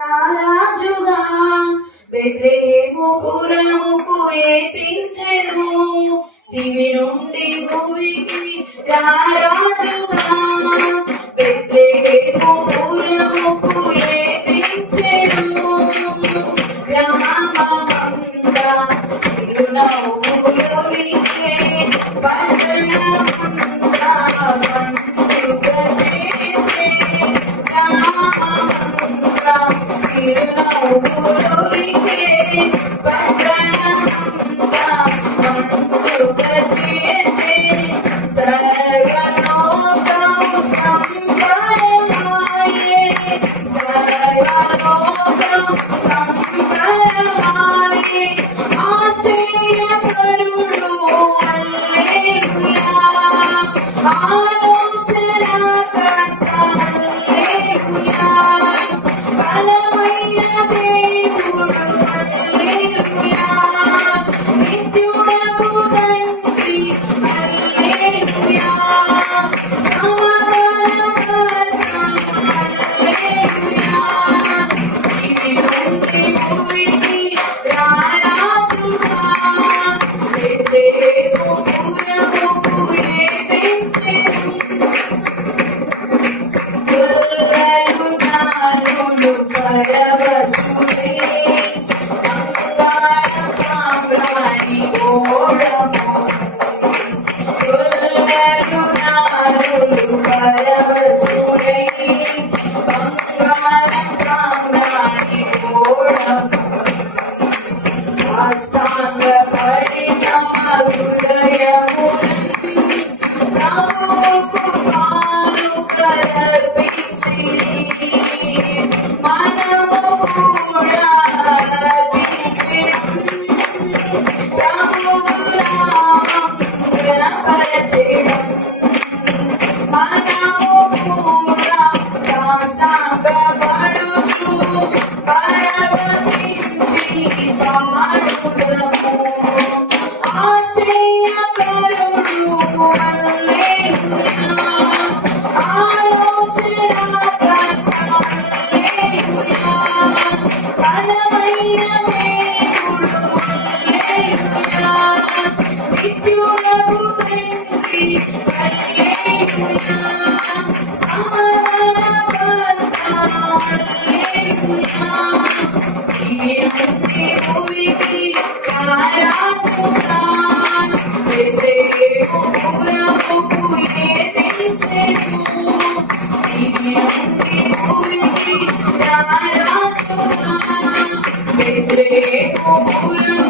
రాజుగా బెత్లెహేము పురముకు ఎత్తించెను దివి నుండి భూమికి రాజుగా బెత్లెహేము పురముకు ఎత్తించెను గ్రామమంతా చిరునవ్వులు విచ్చే పట్టణమంతా పండుగ చేసే గ్రామమంతా చిరునవ్వులు విచ్చే పట్టణమంతా పండుగ చేసే సర్వలోకం సంబరమాయే సర్వలోకం సంబరమాయే ఆశ్చర్యకరుడు హల్లెలూయా ఆలోచనకర్త హల్లెలూయా బలమైన దేవుడు హల్లెలూయా నిత్యుడగు తండ్రి హల్లెలూయా సమాధానకర్త హల్లెలూయా దివి నుండి భూమికి రాజుగా బెత్లెహేము పురముకు ఎత్తించెను గొల్లలు జ్ఞానులు పరవశులై బంగారం సామ్రాణి ఓడము గొల్లలు జ్ఞానులు పరవశులై బంగారం సామ్రాణి ఓడము సాష్టాంగపడి తమ హృదయము ప్రభువుకు కానుకలర్పించిరి మనము కూడా అర్పించెదము ప్రభువు నామం ఘనపరచెదము మనము కూడా సాష్టాంగపడుచు పరవశించి పాడుదము ఆశ్చర్యకరుడు హల్లెలూయా ఆలోచనకర్త హల్లెలూయా బలమైన దేవుడు హల్లెలూయా నిత్యుడగు తండ్రి హల్లెలూయా సమాధానకర్త హల్లెలూయా దివి నుండి భూమికి రాజుగా బెత్లెహేము పురముకు ఎత్తించెను దివి నుండి భూమికి రాజుగా బెత్లెహేము పురముకు